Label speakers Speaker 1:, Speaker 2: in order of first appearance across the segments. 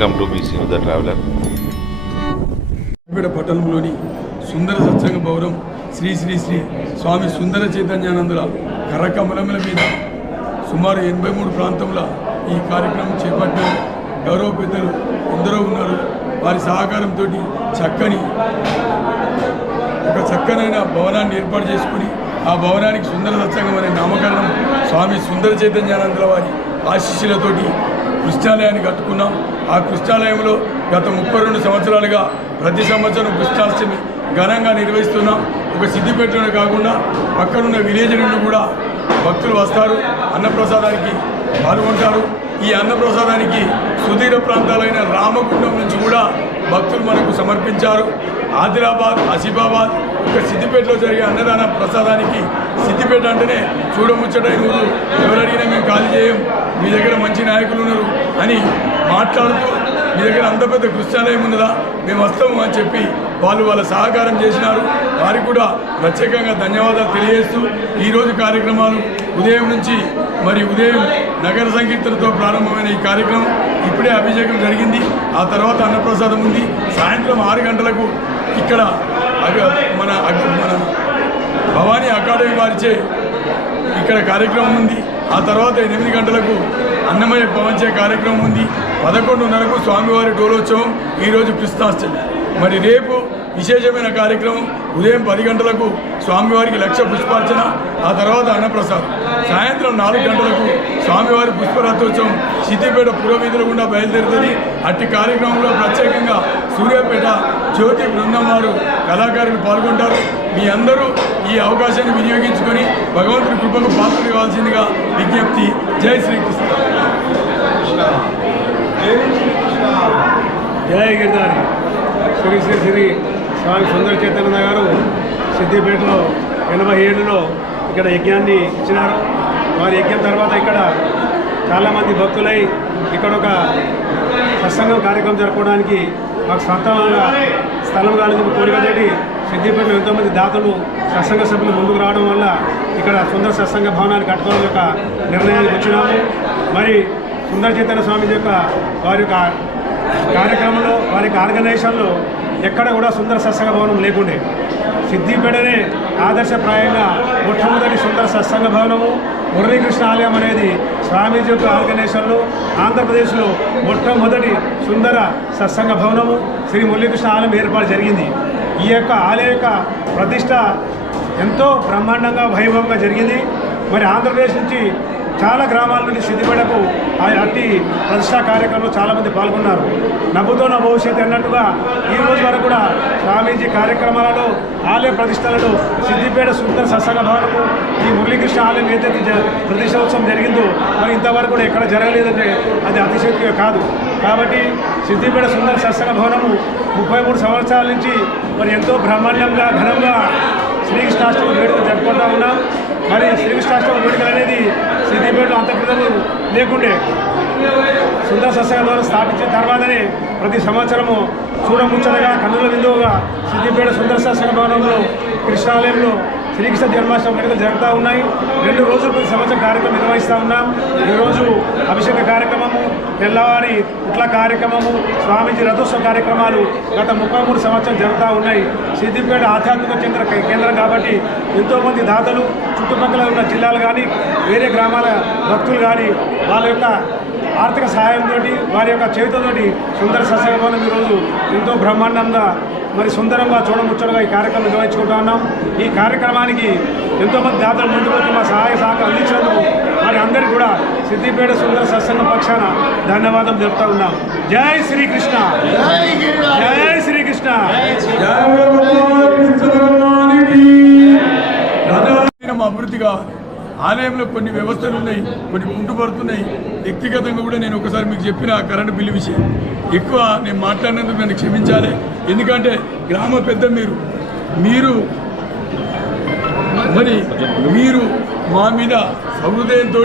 Speaker 1: Welcome to BC the traveller.
Speaker 2: పట్టణంలోని సుందర సత్సంగ భవనం శ్రీ శ్రీ శ్రీ స్వామి సుందర చైతన్యానందుల కర్రకమలముల మీద సుమారు ఎనభై మూడు ప్రాంతంలో ఈ కార్యక్రమం చేపట్టిన గౌరవ పెద్దలు ఎందరో ఉన్నారు. వారి సహకారంతో చక్కని ఒక చక్కనైన భవనాన్ని ఏర్పాటు చేసుకుని ఆ భవనానికి సుందర సత్సంగం అనే నామకరణం స్వామి సుందర చైతన్యానందుల వారి ఆశీస్సులతోటి కృష్ణాలయాన్ని కట్టుకున్నాం. ఆ కృష్ణాలయంలో గత ముప్పై రెండు సంవత్సరాలుగా ప్రతి సంవత్సరం కృష్ణాష్టమి ఘనంగా నిర్వహిస్తున్నాం. ఒక సిద్దిపేటలోనే కాకుండా పక్కనున్న విలేజ్ నుండి కూడా భక్తులు వస్తారు అన్నప్రసాదానికి పాల్గొంటారు. ఈ అన్నప్రసాదానికి సుదీర ప్రాంతాలైన రామగుండం నుంచి కూడా భక్తులు మనకు సమర్పించారు. ఆదిలాబాద్ ఆసిఫాబాద్ ఒక సిద్దిపేటలో జరిగే అన్నదాన ప్రసాదానికి సిద్దిపేట అంటేనే చూడముచ్చట ఊరు ఎవరడిగినా మేము ఖాళీ చేయం. మీ దగ్గర మంచి నాయకులు ఉన్నారు అని మాట్లాడుతూ మీ దగ్గర అంత పెద్ద కృష్ణాలయం ఉన్నదా? మేము వస్తాము అని చెప్పి వాళ్ళు వాళ్ళ సహకారం చేసినారు. వారికి కూడా ప్రత్యేకంగా ధన్యవాదాలు తెలియజేస్తూ ఈరోజు కార్యక్రమాలు ఉదయం నుంచి మరి ఉదయం నగర సంకీర్తనతో ప్రారంభమైన ఈ కార్యక్రమం ఇప్పుడే అభిషేకం జరిగింది. ఆ తర్వాత అన్నప్రసాదం ఉంది. సాయంత్రం ఆరు గంటలకు ఇక్కడ మన మన భవానీ అకాడమీ వారిచే ఇక్కడ కార్యక్రమం ఉంది. ఆ తర్వాత ఎనిమిది గంటలకు అన్నమయ్య పవంచే కార్యక్రమం ఉంది. పదకొండున్నరకు స్వామివారి డోలోత్సవం ఈరోజు కృష్ణాష్టమి మరి రేపు విశేషమైన కార్యక్రమం ఉదయం పది గంటలకు స్వామివారికి లక్ష పుష్పార్చన ఆ తర్వాత అన్నప్రసాదం. సాయంత్రం నాలుగు గంటలకు స్వామివారి పుష్పరథోత్సవం సిద్దిపేట పురవీధుల గుండా బయలుదేరుతుంది. అట్టి కార్యక్రమంలో ప్రత్యేకంగా సూర్యాపేట జ్యోతి బృందం వారు కళాకారులు పాల్గొంటారు. మీ అందరూ ఈ అవకాశాన్ని వినియోగించుకొని భగవంతుని కృపకు పాత్ర ఇవ్వాల్సిందిగా విజ్ఞప్తి. జై శ్రీకృష్ణ.
Speaker 3: జయ గిరిధారి. శ్రీ శ్రీ శ్రీ స్వామి సుందర చైతన్య గారు సిద్దిపేటలో ఎనభై ఏడులో ఇక్కడ యజ్ఞాన్ని ఇచ్చినారు. వారి యజ్ఞం తర్వాత ఇక్కడ చాలామంది భక్తులై ఇక్కడ ఒక సత్సంగం కార్యక్రమం జరుపుకోవడానికి మాకు సొంతంగా స్థలం కాలేదని కోరికతోటి సిద్దిపేటలో ఎంతోమంది దాతలు సత్సంగ సభ్యులు ముందుకు రావడం వల్ల ఇక్కడ సుందర సత్సంగ భవనాన్ని కట్టుకోవడం యొక్క నిర్ణయానికి వచ్చినాము. మరి సుందర చైతన్య స్వామి యొక్క వారి యొక్క కార్యక్రమంలో వారి యొక్క ఆర్గనైజేషన్లో ఎక్కడ కూడా సుందర సత్సంగ భవనం లేకుండే. సిద్దిపేటనే ఆదర్శప్రాయంగా మొట్టమొదటి సుందర సత్సంగ భవనము మురళీకృష్ణ ఆలయం అనేది స్వామీజీ యొక్క ఆర్గనైజేషన్లో ఆంధ్రప్రదేశ్లో మొట్టమొదటి సుందర సత్సంగ భవనము శ్రీ మురళీకృష్ణ ఆలయం ఏర్పాటు జరిగింది. ఈ యొక్క ఆలయ యొక్క ప్రతిష్ట ఎంతో బ్రహ్మాండంగా వైభవంగా జరిగింది. మరి ఆంధ్రప్రదేశ్ నుంచి చాలా గ్రామాల నుండి సిద్దిపేటకు ఆ అట్టి ప్రతిష్టా కార్యక్రమంలో చాలామంది పాల్గొన్నారు. నవ్వుతో నా భవిష్యత్తు అన్నట్టుగా ఈ రోజు వరకు కూడా స్వామీజీ కార్యక్రమాలలో ఆలయ ప్రతిష్టలలో సిద్దిపేట సుందర సత్సంగ భవనము ఈ మురళీకృష్ణ ఆలయం ఏదైతే ప్రతిష్టోత్సవం జరిగిందో మరి ఇంతవరకు కూడా ఎక్కడ జరగలేదంటే అది అతిశక్తిగా కాదు. కాబట్టి సిద్దిపేట సుందర సత్సంగ భవనము ముప్పై మూడు సంవత్సరాల నుంచి మరి ఎంతో బ్రహ్మాండంగా ఘనంగా శ్రీకృష్ణాష్టమి వేడుకలు జరుపుకుంటా ఉన్నాం. మరి శ్రీకృష్ణాష్టమి వేడుకలు అనేది సిద్దిపేటలో అంత పెద్దలు లేకుండే సుందర ద్వారా స్థాపించిన తర్వాతనే ప్రతి సంవత్సరము చూడముచ్చటగా కన్నుల విందువుగా సిద్దిపేట సుందర సస్య భవనంలో కృష్ణాలయంలో శ్రీకృష్ణ జన్మాష్టమి వేడుకలు జరుగుతూ ఉన్నాయి. రెండు రోజులు ప్రతి సంవత్సరం కార్యక్రమం నిర్వహిస్తూ ఉన్నాం. ఈరోజు అభిషేక కార్యక్రమము తెల్లవారి ఇట్ల కార్యక్రమము స్వామీజీ రథోత్సవ కార్యక్రమాలు గత ముప్పై మూడు సంవత్సరం జరుగుతూ ఉన్నాయి. సిద్దిపేట ఆధ్యాత్మిక కేంద్ర కేంద్రం కాబట్టి ఎంతోమంది దాతలు చుట్టుపక్కల ఉన్న జిల్లాలు కానీ వేరే గ్రామాల భక్తులు కానీ వాళ్ళ యొక్క ఆర్థిక సహాయంతో వారి యొక్క చేతితోటి సుందర సస్యభవనం ఈరోజు ఎంతో బ్రహ్మాండంగా మరి సుందరంగా చూడముచ్చటగా ఈ కార్యక్రమం నిర్వహించుకుంటా ఉన్నాం. ఈ కార్యక్రమానికి ఎంతోమంది దాతలు ముందుకు వచ్చి మా సహాయ సహకారం అందించినందుకు మరి అందరికీ కూడా సిద్దిపేట సుందర సత్సంగం పక్షాన ధన్యవాదం చెప్తా ఉన్నాం. జై శ్రీకృష్ణ! జై శ్రీకృష్ణ!
Speaker 2: అభివృద్ధి కావాలి ఆలయంలో కొన్ని వ్యవస్థలు ఉన్నాయి కొన్ని కుంటుపడుతున్నాయి. వ్యక్తిగతంగా కూడా నేను ఒకసారి మీకు చెప్పిన కరెంటు బిల్లు విషయం. ఎక్కువ నేను మాట్లాడినందుకు నన్ను క్షమించాలి. ఎందుకంటే గ్రామ పెద్ద మీరు. మీరు మరి మీరు మా మీద సహృదయంతో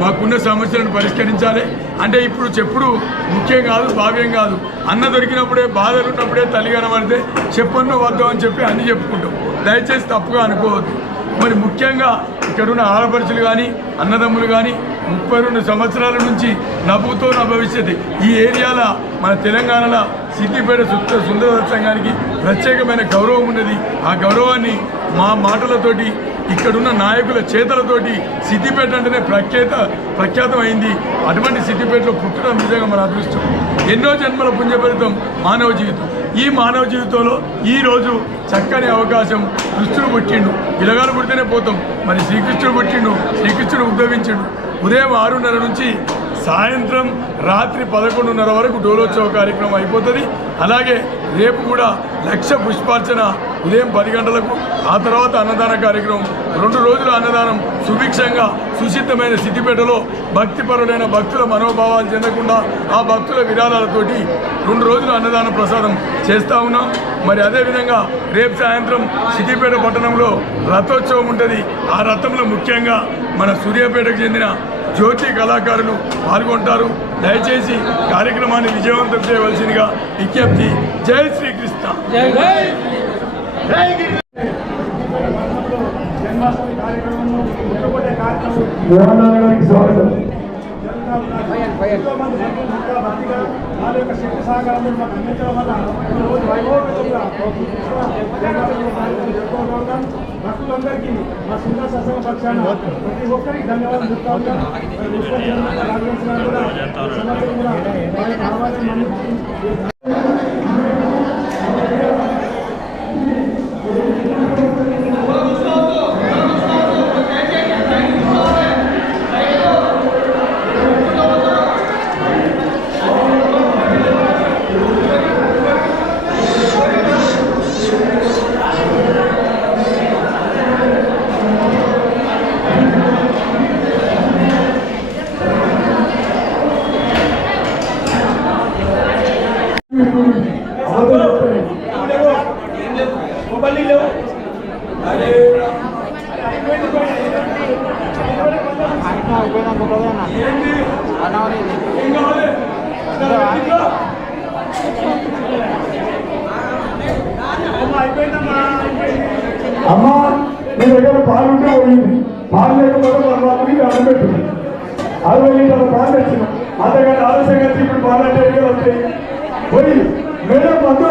Speaker 2: మాకున్న సమస్యలను పరిష్కరించాలి. అంటే ఇప్పుడు చెప్పుడు ముఖ్యం కాదు భావ్యం కాదు. అన్న దొరికినప్పుడే బాధలు ఉన్నప్పుడే తల్లి కనబడితే చెప్పన్న వద్దాం అని చెప్పి అన్నీ చెప్పుకుంటాం. దయచేసి తప్పుగా అనుకోవద్దు. మరి ముఖ్యంగా ఇక్కడున్న ఆడపడుచులు కానీ అన్నదమ్ములు కానీ ముప్పై రెండు సంవత్సరాల నుంచి నవ్వుతో నా ఈ ఏరియాల మన తెలంగాణలో సిద్దిపేట సుత్త సుందర సంఘానికి ప్రత్యేకమైన గౌరవం ఉన్నది. ఆ గౌరవాన్ని మా మాటలతోటి ఇక్కడున్న నాయకుల చేతలతోటి సిద్దిపేట అంటేనే ప్రఖ్యాత ప్రఖ్యాతం అయింది అటువంటి సిద్దిపేటలో పుట్టడం నిజంగా మన అదృష్టం. ఎన్నో జన్మల పుణ్యఫలితం మానవ జీవితం. ఈ మానవ జీవితంలో ఈరోజు చక్కని అవకాశం కృష్ణుడు పుట్టిండు. పిల్లగాలు పుడితేనే పోతాం. మరి శ్రీకృష్ణుడు పుట్టిండు శ్రీకృష్ణుడు ఉద్భవించిండు. ఉదయం ఆరున్నర నుంచి సాయంత్రం రాత్రి పదకొండున్నర వరకు డోలోత్సవ కార్యక్రమం అయిపోతుంది. అలాగే రేపు కూడా లక్ష పుష్పార్చన ఉదయం పది గంటలకు ఆ తర్వాత అన్నదాన కార్యక్రమం. రెండు రోజుల అన్నదానం సుభిక్షంగా సుసిద్ధమైన సిద్దిపేటలో భక్తిపరుడైన భక్తుల మనోభావాలు చెందకుండా ఆ భక్తుల విరాళాలతోటి రెండు రోజులు అన్నదాన ప్రసాదం చేస్తూ ఉన్నాం. మరి అదేవిధంగా రేపు సాయంత్రం సిద్దిపేట పట్టణంలో రథోత్సవం ఉంటుంది. ఆ రథంలో ముఖ్యంగా మన సూర్యాపేటకు చెందిన జ్యోతి కళాకారులు పాల్గొంటారు. దయచేసి కార్యక్రమాన్ని విజయవంతం చేయవలసిందిగా విజ్ఞప్తి. జై శ్రీకృష్ణ. జై స్వాగతం
Speaker 3: ఎంతో మంది భక్తులు ఇంకా భక్తిగా వాళ్ళ యొక్క శక్తి సహకారాలు మాకు అందించడం వల్ల ఈ రోజు వైభవంగా జన్మాష్టమి కార్యక్రమం జరుపుకుంటూ ఉంటాం భక్తులందరికీ మా సుందర సత్సంగ పక్షాన ప్రతి ఒక్కరికి ధన్యవాదాలు చెప్తా ఉంటాం మరి విశ్వ కూడా సంవత్సరం కూడా మొబైల్
Speaker 1: అమ్మా నీ దగ్గర పాలుంటే పోయింది. పాలు లేకపోతే మన వాళ్ళకి అన్నం పెట్టింది అరవై లీటర్ల పాలు తెచ్చిన అంతేగాని ఆలస్యంగా వచ్చి ఇప్పుడు పాలు అంటే ఎక్కడ వస్తాయి పోయి మేడం మందు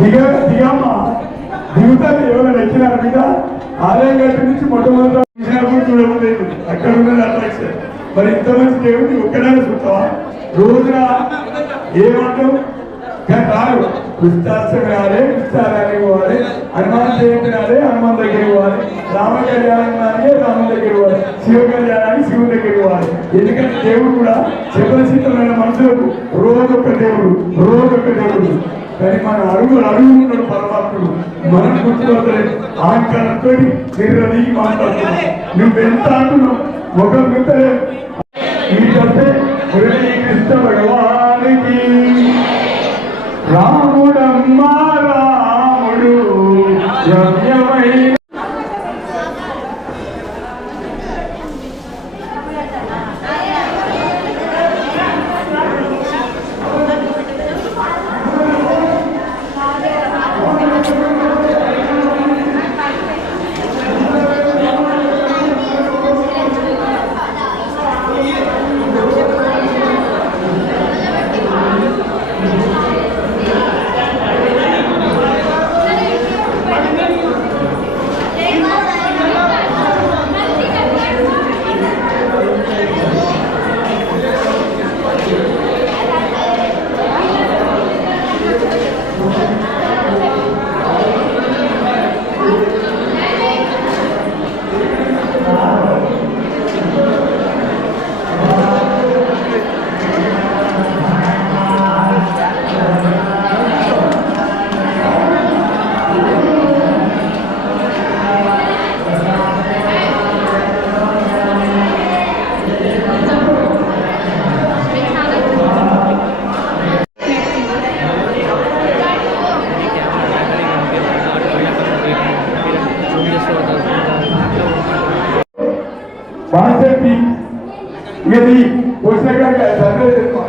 Speaker 1: దిగ దిగమ్మ దిగుతాను ఎవరు ఎక్కినారు మీద ఆలయం గట్టి నుంచి మొట్టమొదటి చూడలేదు అక్కడ ఉన్నది అట్రాక్షన్ మరి ఇంత మంచి దేవుడిని ఒక్కడే చూస్తావా? రోజున ఏమంటాం కానీ రాడు కృష్ణాష్టమి రాలే పోవాలి. హనుమాన్ జయంతి రాలే హనుమాన్ దగ్గర పోవాలి. రామ కళ్యాణం రాలే రామ దగ్గర పోవాలి. శివ కళ్యాణానికి శివుని దగ్గర పోవాలి. ఎందుకంటే దేవుడు కూడా చెప్పలసిద్ధమైన మనుషులకు రోజు ఒక దేవుడు రోజు ఒక దేవుడు. కానీ మన అడుగులు అడుగుతున్నాడు పరమాత్ముడు మనం గుర్తుపడలేదు అహంకారంతో నిర్ణయి మాట్లాడుతున్నాం. నువ్వెంత అంటున్నావు? ఒక గుర్తలే మీకంటే మురళీ కృష్ణ భగవానికి. రాముడమ్మ రాముడు बाहर
Speaker 2: से भी यदि कोई सरकार का तो ऐसा